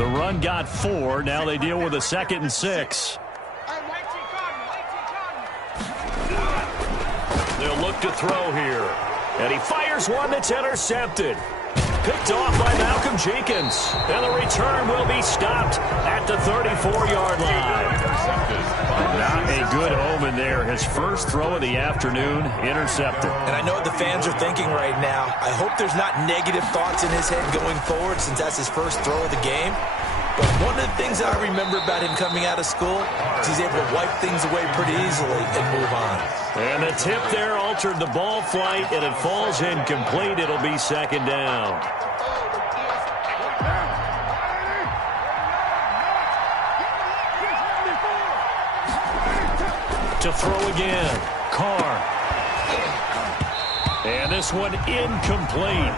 The run got 4. Now they deal with a 2nd and 6. They'll look to throw here. And he fires one that's intercepted. Picked off by Malcolm Jenkins. And the return will be stopped at the 34-yard line. Not a good omen there. His first throw of the afternoon, intercepted. And I know what the fans are thinking right now. I hope there's not negative thoughts in his head going forward since that's his first throw of the game. But one of the things that I remember about him coming out of school is he's able to wipe things away pretty easily and move on. And the tip there altered the ball flight, and it falls incomplete. It'll be 2nd down. To throw again, Carr. And this one incomplete.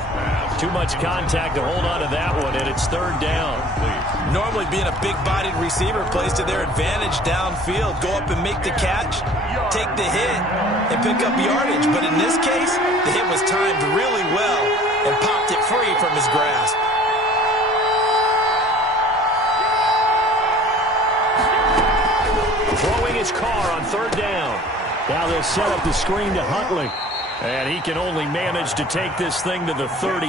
Too much contact to hold on to that one, and it's 3rd down. Normally being a big-bodied receiver plays to their advantage downfield. Go up and make the catch, take the hit, and pick up yardage. But in this case, the hit was timed really well and popped it free from his grasp. Throwing his Carr on 3rd down. Now they'll set up the screen to Huntley. And he can only manage to take this thing to the 38,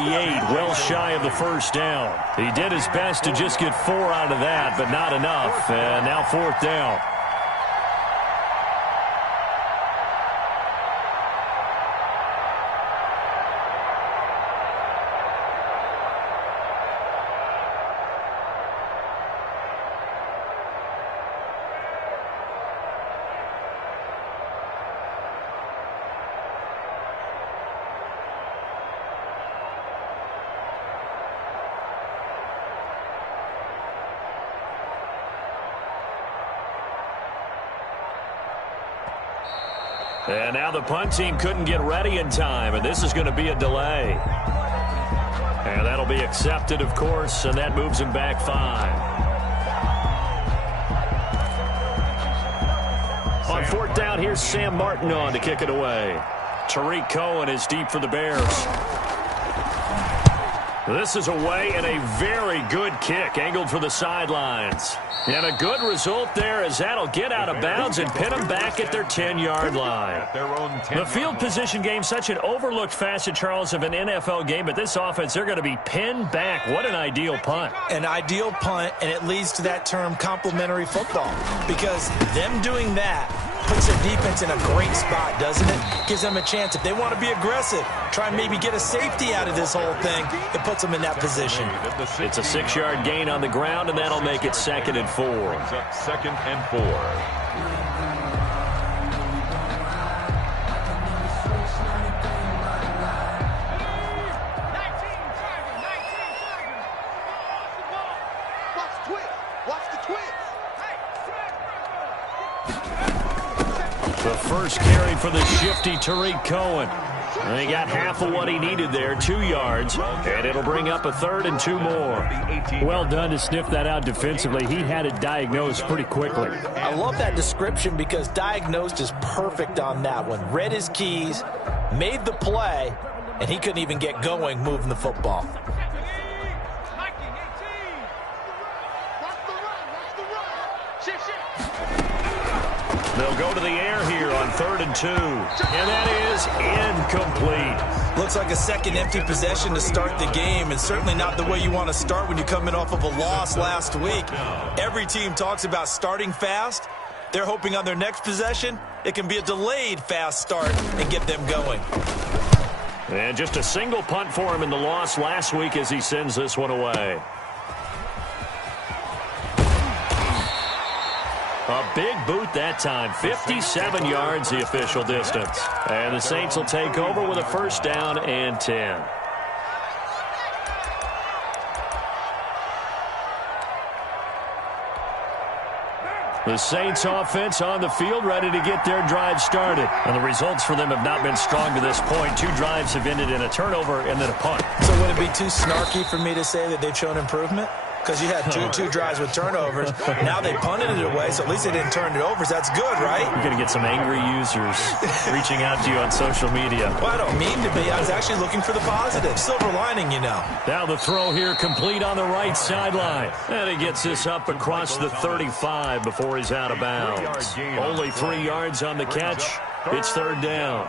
well shy of the 1st down. He did his best to just get 4 out of that, but not enough. And now 4th down. And now the punt team couldn't get ready in time, and this is going to be a delay. And that'll be accepted, of course, and that moves him back 5. On 4th down, here's Sam Martin on to kick it away. Tariq Cohen is deep for the Bears. This is away, and a very good kick angled for the sidelines. And a good result there as that'll get out of bounds and pin them back at their 10-yard line. The field position game, such an overlooked facet, Charles, of an NFL game, but this offense, they're going to be pinned back. What an ideal punt. An ideal punt, and it leads to that term complementary football. Because them doing that puts their defense in a great spot, doesn't it? Gives them a chance. If they want to be aggressive, try and maybe get a safety out of this whole thing, it puts them in that position. It's a 6-yard gain on the ground, and that'll make it 2nd and 4. 2nd and 4. The first carry for the shifty Tariq Cohen. And he got half of what he needed there, 2 yards, and it'll bring up a 3rd and 2 more. Well done to sniff that out defensively. He had it diagnosed pretty quickly. I love that description because diagnosed is perfect on that one. Read his keys, made the play, and he couldn't even get going moving the football. They'll go to the air here on 3rd and 2. And that is incomplete. Looks like a second empty possession to start the game, and certainly not the way you want to start when you're coming off of a loss last week. Every team talks about starting fast. They're hoping on their next possession, it can be a delayed fast start and get them going. And just a single punt for him in the loss last week as he sends this one away. A big boot that time, 57 yards the official distance. And the Saints will take over with a 1st down and 10. The Saints offense on the field ready to get their drive started. And the results for them have not been strong to this point. 2 drives have ended in a turnover and then a punt. So would it be too snarky for me to say that they've shown improvement? because you had two drives with turnovers. Now they punted it away, so at least they didn't turn it over. So that's good, right? You're going to get some angry users reaching out to you on social media. Well, I don't mean to be. I was actually looking for the positive. Silver lining, you know. Now the throw here complete on the right sideline. And he gets this up across the 35 before he's out of bounds. Only 3 yards on the catch. It's third down.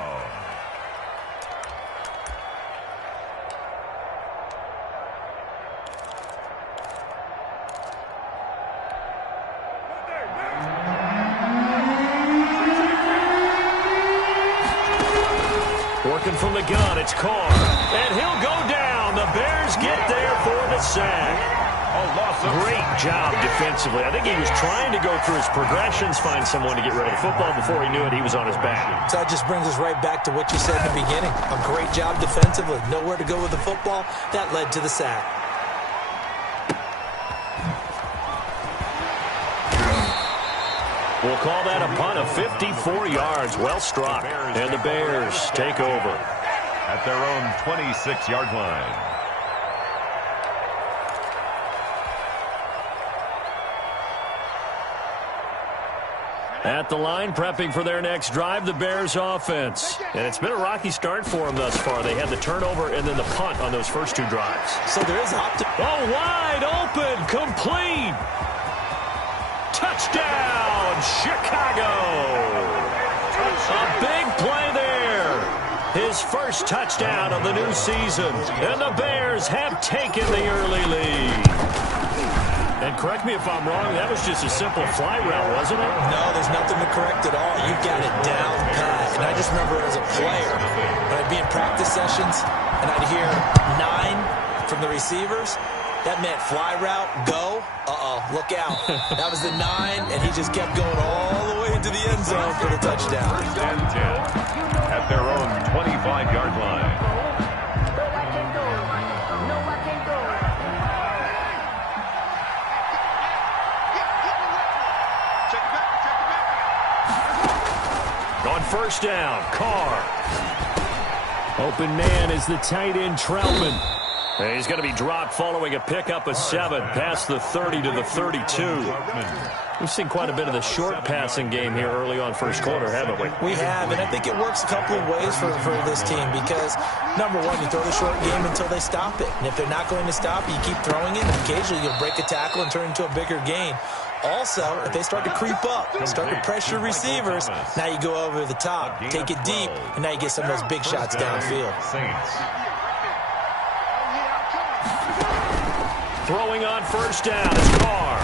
Working from the gun, it's Carr. And he'll go down. The Bears get there for the sack. Great job defensively. I think he was trying to go through his progressions, find someone to get rid of the football. Before he knew it, he was on his back. So that just brings us right back to what you said in the beginning. A great job defensively. Nowhere to go with the football. That led to the sack. We'll call that a punt of 54 yards. Well struck. And the Bears take over at their own 26-yard line. At the line, prepping for their next drive, the Bears offense. And it's been a rocky start for them thus far. They had the turnover and then the punt on those first 2 drives. So there is optimism. Oh, wide open, complete. Touchdown, Chicago. A big play there. His first touchdown of the new season. And the Bears have taken the early lead. And correct me if I'm wrong, that was just a simple fly route, wasn't it? No, there's nothing to correct at all. You got it down pat. And I just remember as a player, when I'd be in practice sessions, and I'd hear 9 from the receivers, that meant fly route, go, look out. That was the 9, and he just kept going all the way into the end zone for the touchdown. And 10 at their own 25-yard line. On first down, Carr. Open man is the tight end, Troutman. And he's going to be dropped following a pickup of 7 past the 30 to the 32. We've seen quite a bit of the short passing game here early on first quarter, haven't we? We have, and I think it works a couple of ways for this team because, number one, you throw the short game until they stop it. And if they're not going to stop, you keep throwing it, and occasionally you'll break a tackle and turn it into a bigger gain. Also, if they start to creep up, start to pressure receivers, now you go over the top, take it deep, and now you get some of those big shots downfield. Throwing on first down is Carr.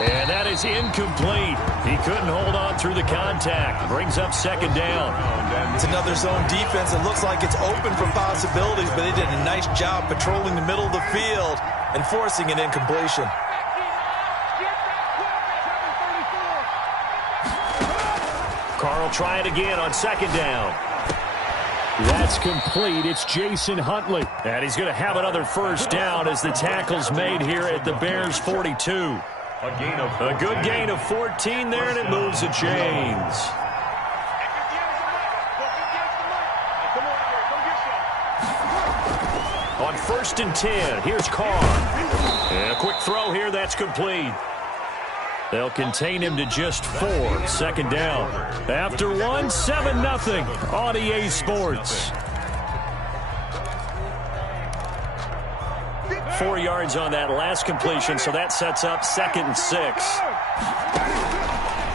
And that is incomplete. He couldn't hold on through the contact. Brings up second down. It's another zone defense. It looks like it's open for possibilities, but they did a nice job patrolling the middle of the field and forcing an incompletion. Carr will try it again on second down. That's complete. It's Jason Huntley. And he's going to have another first down as the tackle's made here at the Bears 42. A good gain of 14 there, and it moves the chains. On first and 10, here's Carr. And a quick throw here, that's complete. They'll contain him to just 4. Second down. After 1, 7-0 on EA Sports. 4 yards on that last completion, so that sets up second and 6.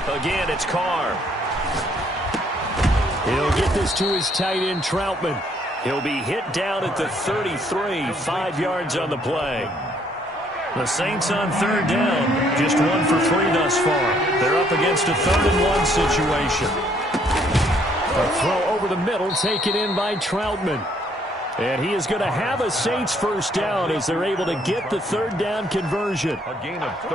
Again, it's Carr. He'll get this to his tight end, Troutman. He'll be hit down at the 33, 5 yards on the play. The Saints on third down, just 1 for 3 thus far. They're up against a 3rd and 1 situation. A throw over the middle, taken in by Troutman. And he is going to have a Saints first down as they're able to get the third down conversion.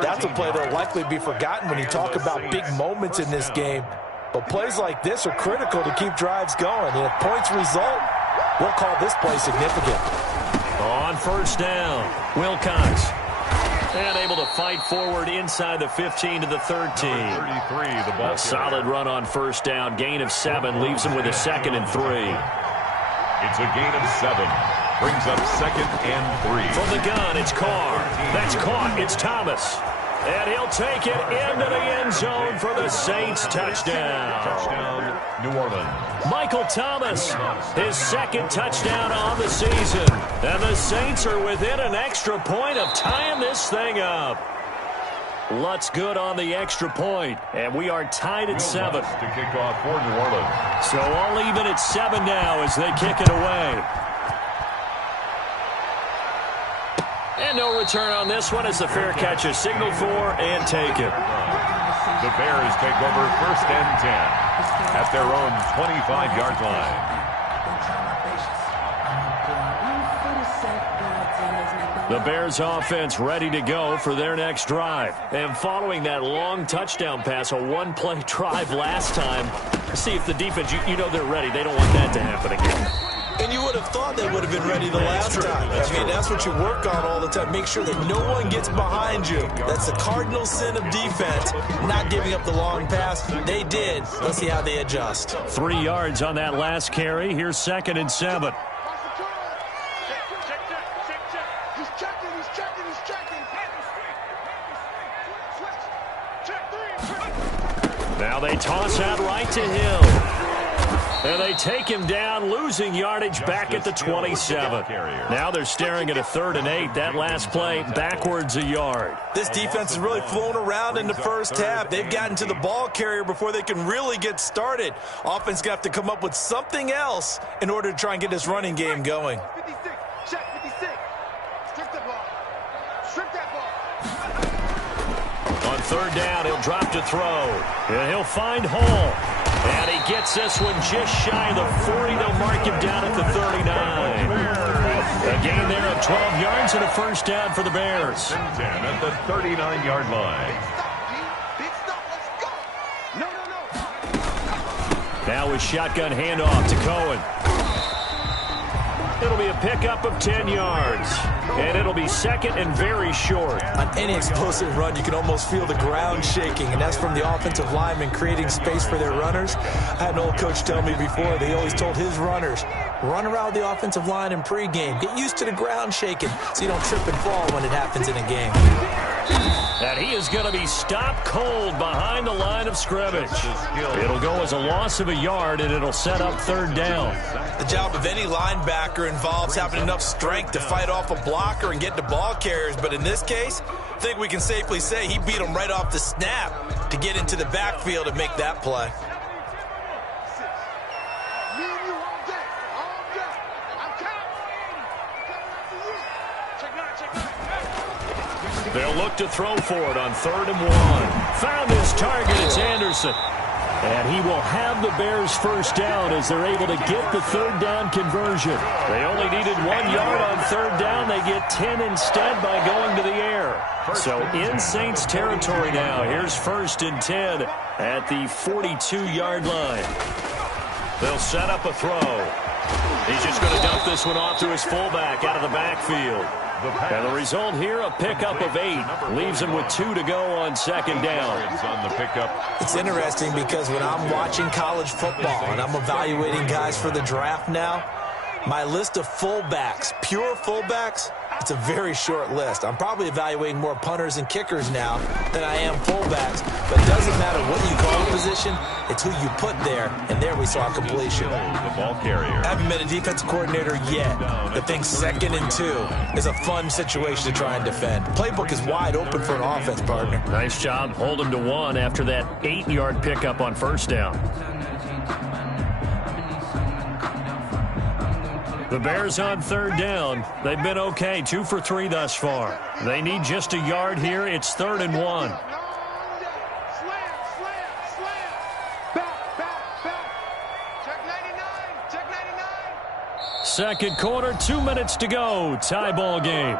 That's a play that will likely be forgotten when you talk about big moments in this game. But plays like this are critical to keep drives going. And if points result, we'll call this play significant. On first down, Wilcox. And able to fight forward inside the 15 to the 13. A solid run on first down. Gain of 7 leaves him with a 2nd and 3. It's a gain of 7. Brings up 2nd and 3. From the gun, it's Carr. That's caught. It's Thomas. And he'll take it into the end zone for the Saints touchdown. Touchdown, New Orleans. Michael Thomas, his 2nd touchdown on the season. And the Saints are within an extra point of tying this thing up. Lutz good on the extra point, and we are tied at 7. To kick off for New Orleans. So all even at 7 now as they kick it away. And no return on this one as the fair catch is signaled for and taken. The Bears take over 1st and 10 at their own 25-yard line. The Bears offense ready to go for their next drive. And following that long touchdown pass, a one-play drive last time, see if the defense, you know they're ready. They don't want that to happen again. And you would have thought they would have been ready the last time. I mean, that's what you work on all the time. Make sure that no one gets behind you. That's the cardinal sin of defense, not giving up the long pass. They did. Let's see how they adjust. 3 yards on that last carry. Here's 2nd and 7. Now they toss out right to Hill. And they take him down, losing yardage back at the 27. Now they're staring at a 3rd and 8. That last play, backwards a yard. This defense is really flown around in the first half. They've gotten to the ball carrier before they can really get started. Offense got to come up with something else in order to try and get this running game going. 56, check 56. Strip the ball. Strip that ball. On 3rd down, he'll drop to throw. And he'll find Hall. And he gets this one just shy of the 40. They'll mark him down at the 39. A gain there of 12 yards and a 1st down for the Bears. 10 at the 39-yard line. Big stop. Let's go. No. Now with shotgun handoff to Cohen. It'll be a pickup of 10 yards. And it'll be 2nd and very short. On any explosive run, you can almost feel the ground shaking, and that's from the offensive linemen creating space for their runners. I had an old coach tell me before, they always told his runners, run around the offensive line in pregame. Get used to the ground shaking so you don't trip and fall when it happens in a game. And he is going to be stopped cold behind the line of scrimmage. It'll go as a loss of a yard, and it'll set up 3rd down. The job of any linebacker involves having enough strength to fight off a blocker and get to ball carriers. But in this case, I think we can safely say he beat him right off the snap to get into the backfield and make that play. Me and you all day. All day. I'm coming. Check 9. They'll look to throw for it on 3rd and 1. Found his target. It's Anderson. And he will have the Bears' 1st down as they're able to get the 3rd down conversion. They only needed 1 yard on 3rd down. They get 10 instead by going to the air. So in Saints territory now. Here's 1st and 10 at the 42-yard line. They'll set up a throw. He's just going to dump this one off to his fullback out of the backfield. And the result here, a pickup of 8. Leaves him with 2 to go on 2nd down. On the pickup. It's interesting because when I'm watching college football and I'm evaluating guys for the draft now, my list of fullbacks, pure fullbacks, it's a very short list. I'm probably evaluating more punters and kickers now than I am fullbacks. But it doesn't matter what you call the position, it's who you put there. And there we saw completion. The ball carrier. I haven't been a defensive coordinator yet. I think 2nd and 2 is a fun situation to try and defend. Playbook is wide open for an offense, partner. Nice job. Hold him to 1 after that 8-yard pickup on 1st down. The Bears on 3rd down. They've been okay, 2 for 3 thus far. They need just a yard here. It's 3rd and 1. Slam. Back. Check 99. 2nd quarter, 2 minutes to go. Tie ball game.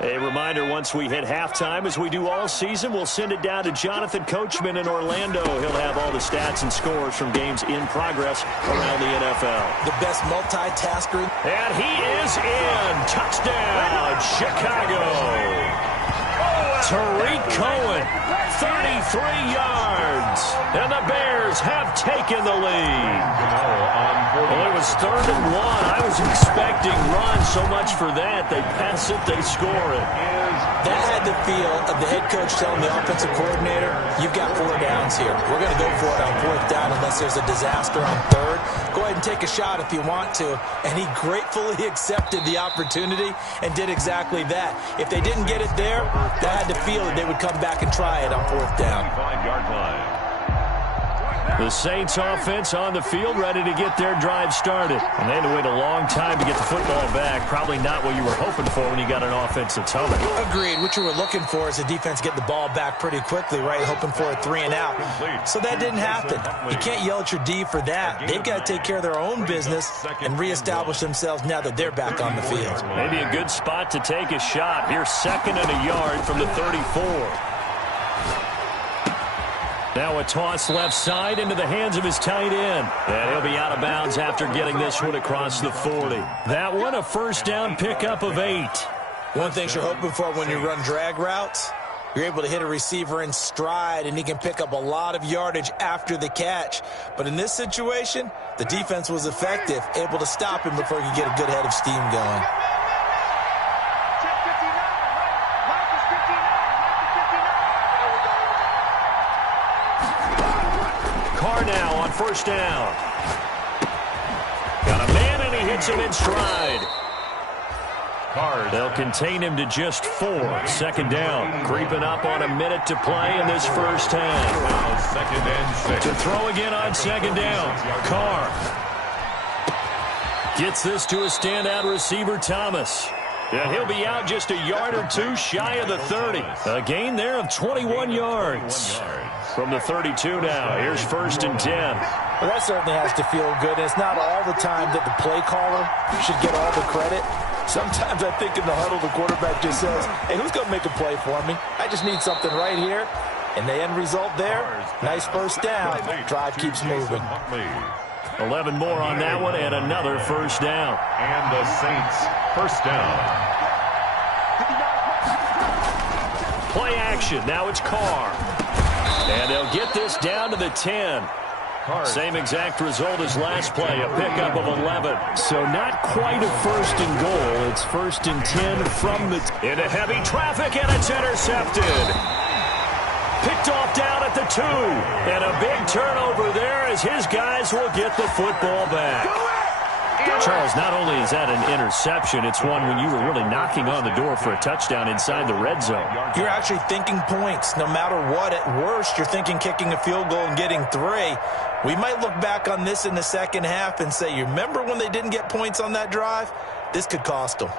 A reminder, once we hit halftime, as we do all season, we'll send it down to Jonathan Coachman in Orlando. He'll have all the stats and scores from games in progress around the NFL. The best multitasker. And he is in. Touchdown, Chicago. Tariq Cohen, 33 yards. And the Bears have taken the lead. Well, it was 3rd and 1. I was expecting run. So much for that. They pass it, they score it. That had the feel of the head coach telling the offensive coordinator, you've got 4 downs here. We're going to go for it on 4th down unless there's a disaster on 3rd. Go ahead and take a shot if you want to. And he gratefully accepted the opportunity and did exactly that. If they didn't get it there, that had the feel that they would come back and try it on 4th down. 5-yard line. The Saints offense on the field, ready to get their drive started. And they had to wait a long time to get the football back. Probably not what you were hoping for when you got an offense that's humming. Agreed. What you were looking for is the defense get the ball back pretty quickly, right? Hoping for a 3 and out. So that didn't happen. You can't yell at your D for that. They've got to take care of their own business and reestablish themselves now that they're back on the field. Maybe a good spot to take a shot. Here's 2nd and a yard from the 34. Now a toss left side into the hands of his tight end. And he'll be out of bounds after getting this one across the 40. That one a 1st down pickup of 8. One thing you're hoping for when you run drag routes, you're able to hit a receiver in stride, and he can pick up a lot of yardage after the catch. But in this situation, the defense was effective, able to stop him before he could get a good head of steam going. Now on 1st down. Got a man, and he hits him in stride. They'll contain him to just 4. 2nd down. Creeping up on a minute to play in this 1st half. 2nd and 6. To throw again on 2nd down. Carr gets this to a standout receiver, Thomas. And he'll be out just a yard or 2 shy of the 30. A gain there of 21 yards. From the 32 now. Here's 1st and 10. Well, that certainly has to feel good. And it's not all the time that the play caller should get all the credit. Sometimes I think in the huddle, the quarterback just says, hey, who's going to make a play for me? I just need something right here. And the end result there, nice 1st down. Drive keeps moving. 11 more on that one, and another 1st down. And the Saints 1st down. Play action. Now it's Carr. And they'll get this down to the 10. Same exact result as last play, a pickup of 11. So not quite a 1st and goal. It's 1st and 10 from the... Into heavy traffic, and it's intercepted. Picked off down at the 2. And a big turnover there as his guys will get the football back. Charles, not only is that an interception, it's one when you were really knocking on the door for a touchdown inside the red zone. You're actually thinking points. No matter what, at worst, you're thinking kicking a field goal and getting 3. We might look back on this in the 2nd half and say, you remember when they didn't get points on that drive? This could cost them.